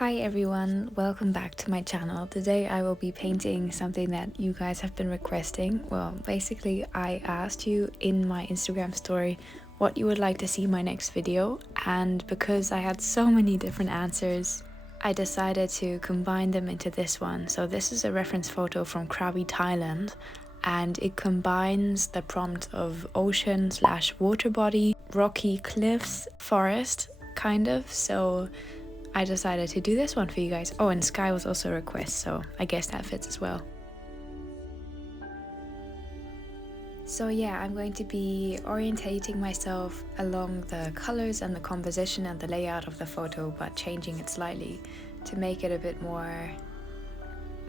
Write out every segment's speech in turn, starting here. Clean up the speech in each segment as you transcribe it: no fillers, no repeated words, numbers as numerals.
Hi everyone, welcome back to my channel. Today I will be painting something that you guys have been requesting. Well, basically I asked you in my Instagram story what you would like to see in my next video, and because I had so many different answers, I decided to combine them into this one. So this is a reference photo from Krabi, Thailand, and it combines the prompt of ocean slash water body, rocky cliffs, forest, kind of. So I decided to do this one for you guys. Oh, and sky was also a request, so I guess that fits as well. So yeah, I'm going to be orientating myself along the colors and the composition and the layout of the photo, but changing it slightly to make it a bit more,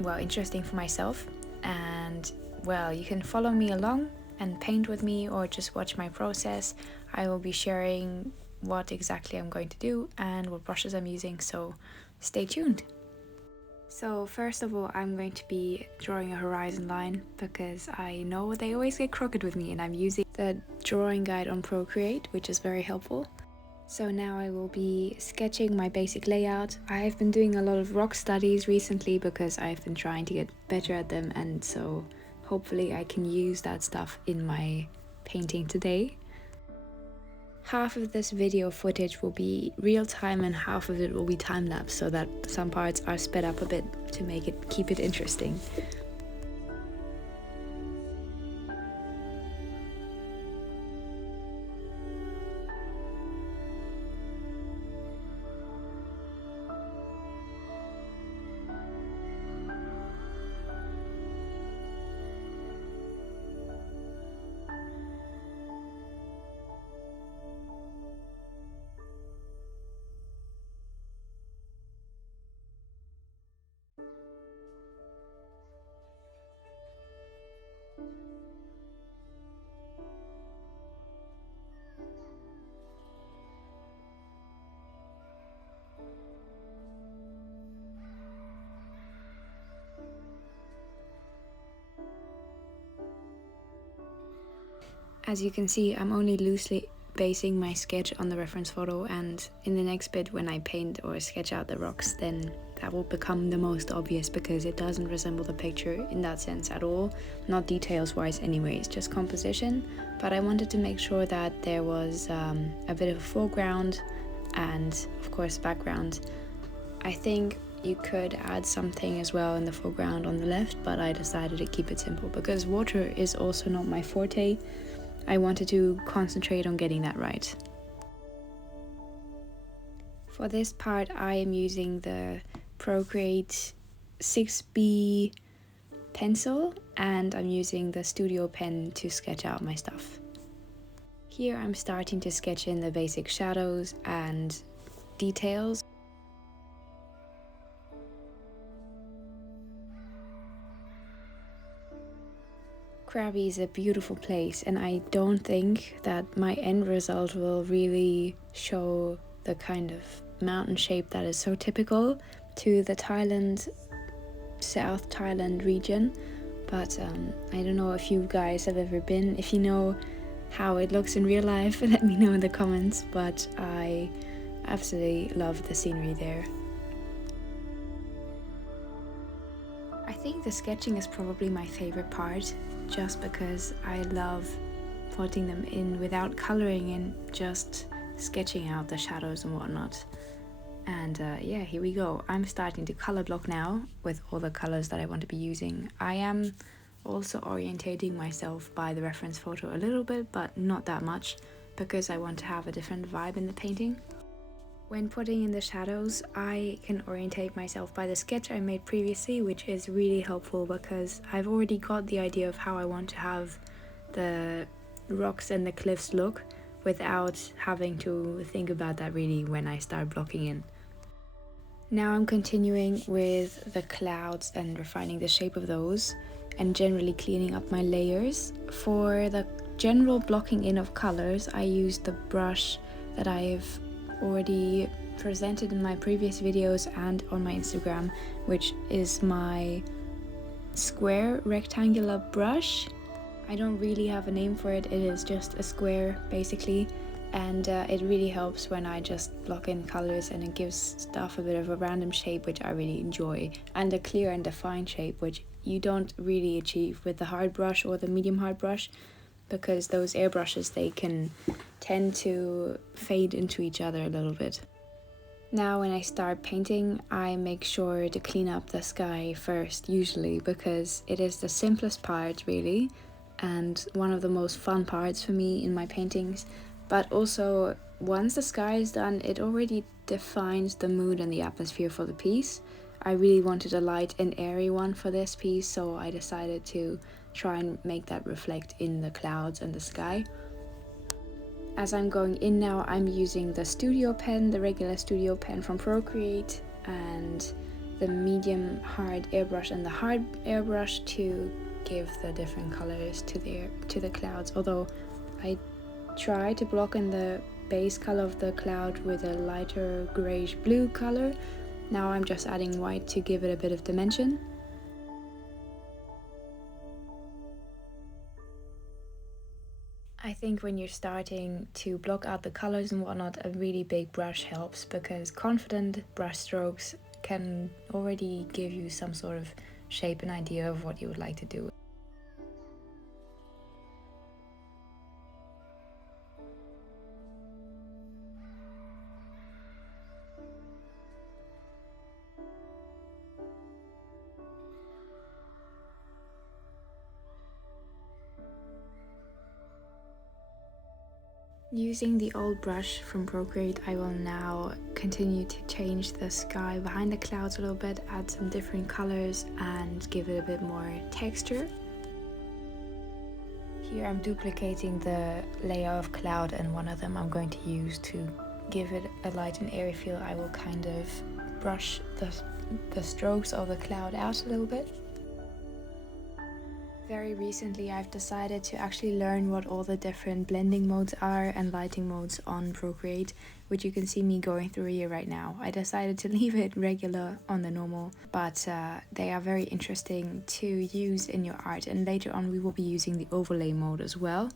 well, interesting for myself. And well, you can follow me along and paint with me or just watch my process. I will be sharing what exactly I'm going to do and what brushes I'm using, so stay tuned. So first of all, I'm going to be drawing a horizon line because I know they always get crooked with me, and I'm using the drawing guide on Procreate, which is very helpful. So now I will be sketching my basic layout. I've been doing a lot of rock studies recently because I've been trying to get better at them, and so hopefully I can use that stuff in my painting today. Half of this video footage will be real time and half of it will be time-lapse, so that some parts are sped up a bit to keep it interesting. As you can see, I'm only loosely basing my sketch on the reference photo, and in the next bit when I paint or sketch out the rocks, then that will become the most obvious because it doesn't resemble the picture in that sense at all. Not details wise anyways, just composition. But I wanted to make sure that there was a bit of a foreground and of course background. I think you could add something as well in the foreground on the left, but I decided to keep it simple because water is also not my forte. I wanted to concentrate on getting that right. For this part, I am using the Procreate 6B pencil, and I'm using the studio pen to sketch out my stuff. Here I'm starting to sketch in the basic shadows and details. Krabi is a beautiful place, and I don't think that my end result will really show the kind of mountain shape that is so typical to the South Thailand region. But I don't know if you guys have ever been. If you know how it looks in real life, let me know in the comments, but I absolutely love the scenery there. I think the sketching is probably my favorite part, just because I love putting them in without coloring and just sketching out the shadows and whatnot. And yeah, here we go. I'm starting to color block now with all the colors that I want to be using. I am also orientating myself by the reference photo a little bit, but not that much, because I want to have a different vibe in the painting. When putting in the shadows, I can orientate myself by the sketch I made previously, which is really helpful because I've already got the idea of how I want to have the rocks and the cliffs look without having to think about that really when I start blocking in. Now I'm continuing with the clouds and refining the shape of those and generally cleaning up my layers. For the general blocking in of colors, I used the brush that I've already presented in my previous videos and on my Instagram, which is my square rectangular brush. I don't really have a name for it, it is just a square basically, and it really helps when I just block in colors, and it gives stuff a bit of a random shape, which I really enjoy, and a clear and defined shape, which you don't really achieve with the hard brush or the medium hard brush, because those airbrushes, they can tend to fade into each other a little bit. Now when I start painting, I make sure to clean up the sky first, usually, because it is the simplest part really, and one of the most fun parts for me in my paintings. But also, once the sky is done, it already defines the mood and the atmosphere for the piece. I really wanted a light and airy one for this piece, so I decided to try and make that reflect in the clouds and the sky. As I'm going in now, I'm using the studio pen, the regular studio pen from Procreate, and the medium hard airbrush and the hard airbrush to give the different colors to the clouds. Although I try to block in the base color of the cloud with a lighter grayish blue color. Now I'm just adding white to give it a bit of dimension. I think when you're starting to block out the colors and whatnot, a really big brush helps, because confident brush strokes can already give you some sort of shape and idea of what you would like to do. Using the old brush from Procreate, I will now continue to change the sky behind the clouds a little bit, add some different colors and give it a bit more texture. Here I'm duplicating the layer of cloud, and one of them I'm going to use to give it a light and airy feel. I will kind of brush the strokes of the cloud out a little bit. Very recently I've decided to actually learn what all the different blending modes are and lighting modes on Procreate, which you can see me going through here right now. I decided to leave it regular on the normal, but they are very interesting to use in your art, and later on we will be using the overlay mode as well.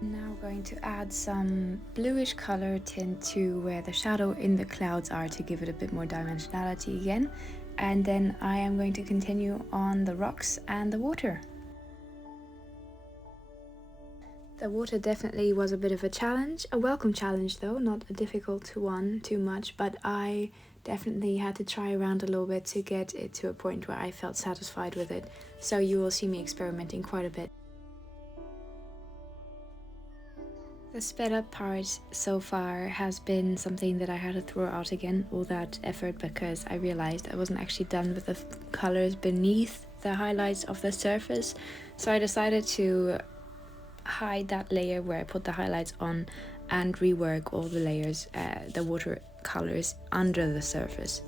Now going to add some bluish color tint to where the shadow in the clouds are, to give it a bit more dimensionality again. And then I am going to continue on the rocks and the water. The water definitely was a bit of a challenge, a welcome challenge though, not a difficult one too much, but I definitely had to try around a little bit to get it to a point where I felt satisfied with it. So you will see me experimenting quite a bit. The sped up part so far has been something that I had to throw out again, all that effort, because I realized I wasn't actually done with the colors beneath the highlights of the surface. So I decided to hide that layer where I put the highlights on and rework all the layers, the water colors under the surface.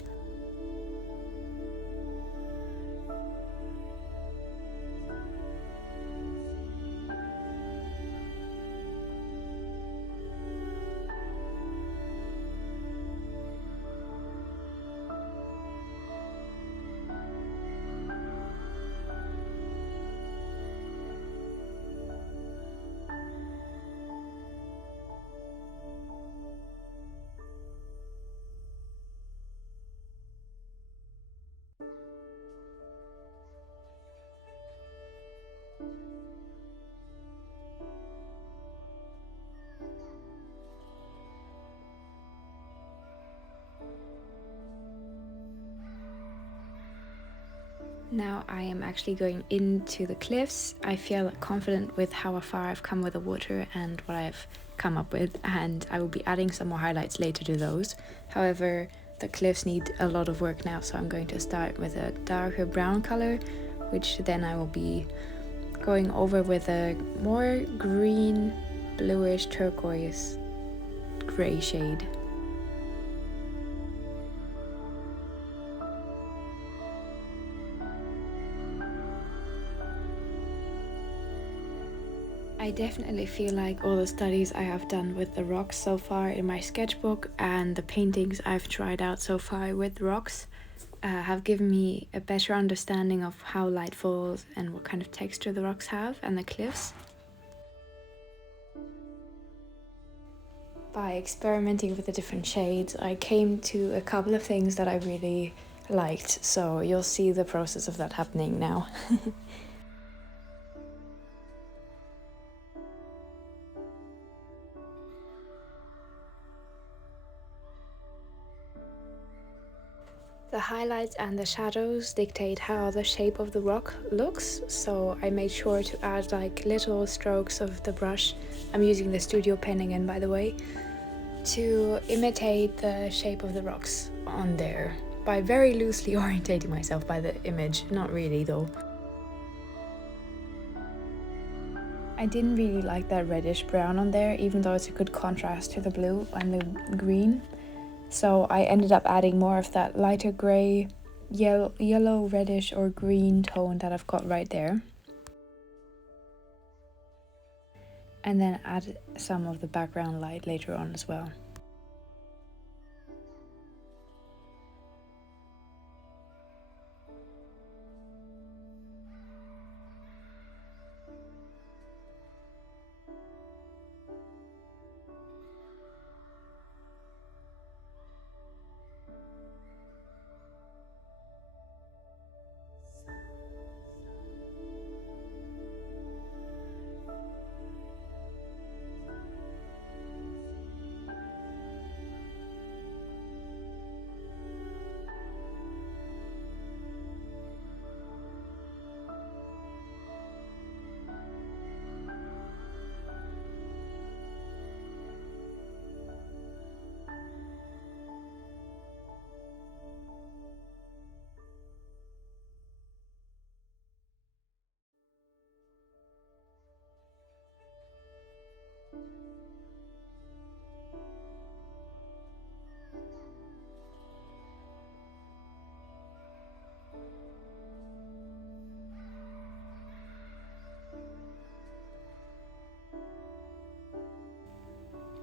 Now I am actually going into the cliffs. I feel confident with how far I've come with the water and what I've come up with, and I will be adding some more highlights later to those. However, the cliffs need a lot of work now, so I'm going to start with a darker brown color, which then I will be going over with a more green, bluish turquoise grey shade. I definitely feel like all the studies I have done with the rocks so far in my sketchbook and the paintings I've tried out so far with rocks have given me a better understanding of how light falls and what kind of texture the rocks have and the cliffs. By experimenting with the different shades, I came to a couple of things that I really liked, so you'll see the process of that happening now. The highlights and the shadows dictate how the shape of the rock looks, so I made sure to add like little strokes of the brush. I'm using the studio pen again, by the way, to imitate the shape of the rocks on there by very loosely orientating myself by the image, not really though. I didn't really like that reddish brown on there, even though it's a good contrast to the blue and the green. So I ended up adding more of that lighter grey, yellow, reddish or green tone that I've got right there. And then add some of the background light later on as well.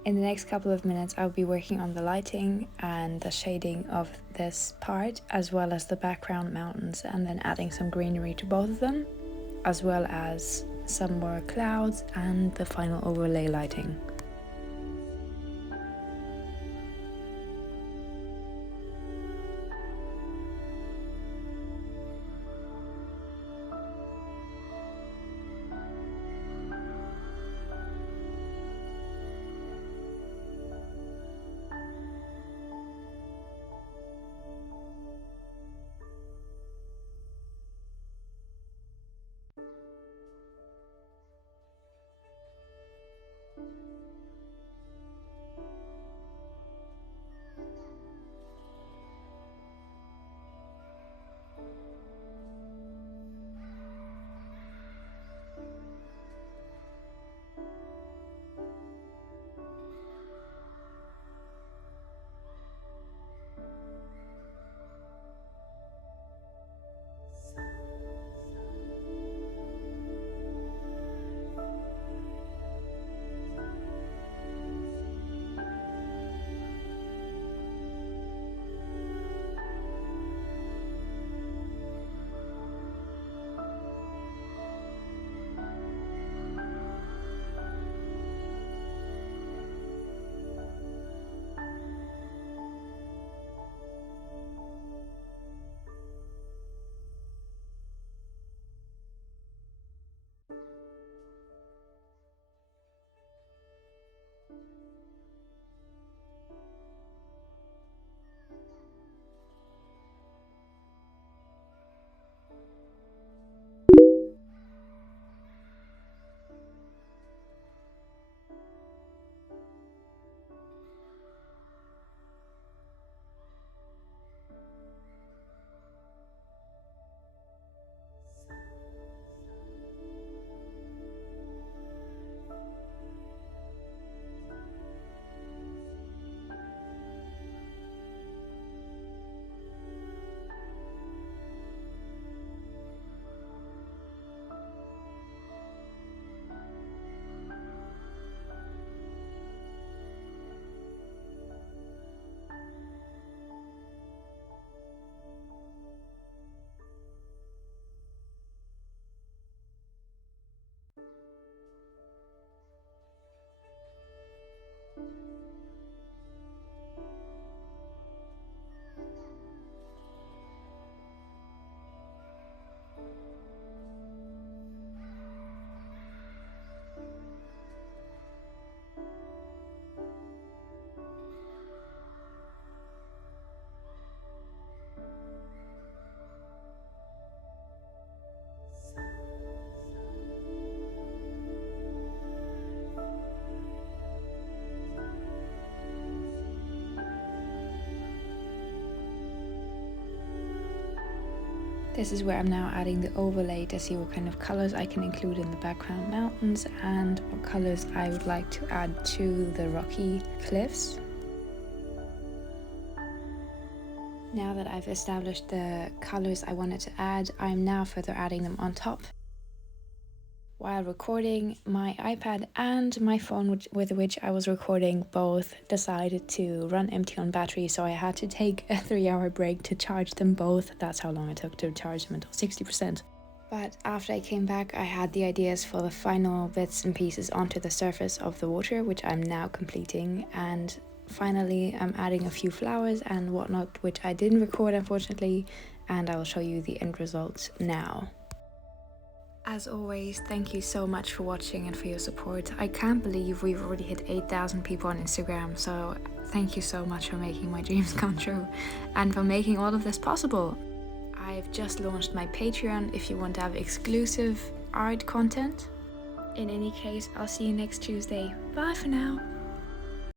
In the next couple of minutes, I'll be working on the lighting and the shading of this part, as well as the background mountains, and then adding some greenery to both of them, as well as some more clouds and the final overlay lighting. This is where I'm now adding the overlay to see what kind of colors I can include in the background mountains and what colors I would like to add to the rocky cliffs. Now that I've established the colors I wanted to add, I'm now further adding them on top. While recording, my iPad and my phone with which I was recording both decided to run empty on battery, so I had to take a 3-hour break to charge them both. That's how long it took to charge them, until 60%. But after I came back, I had the ideas for the final bits and pieces onto the surface of the water, which I'm now completing, and finally I'm adding a few flowers and whatnot, which I didn't record unfortunately, and I will show you the end result now. As always, thank you so much for watching and for your support. I can't believe we've already hit 8,000 people on Instagram, so thank you so much for making my dreams come true and for making all of this possible. I've just launched my Patreon if you want to have exclusive art content. In any case, I'll see you next Tuesday. Bye for now.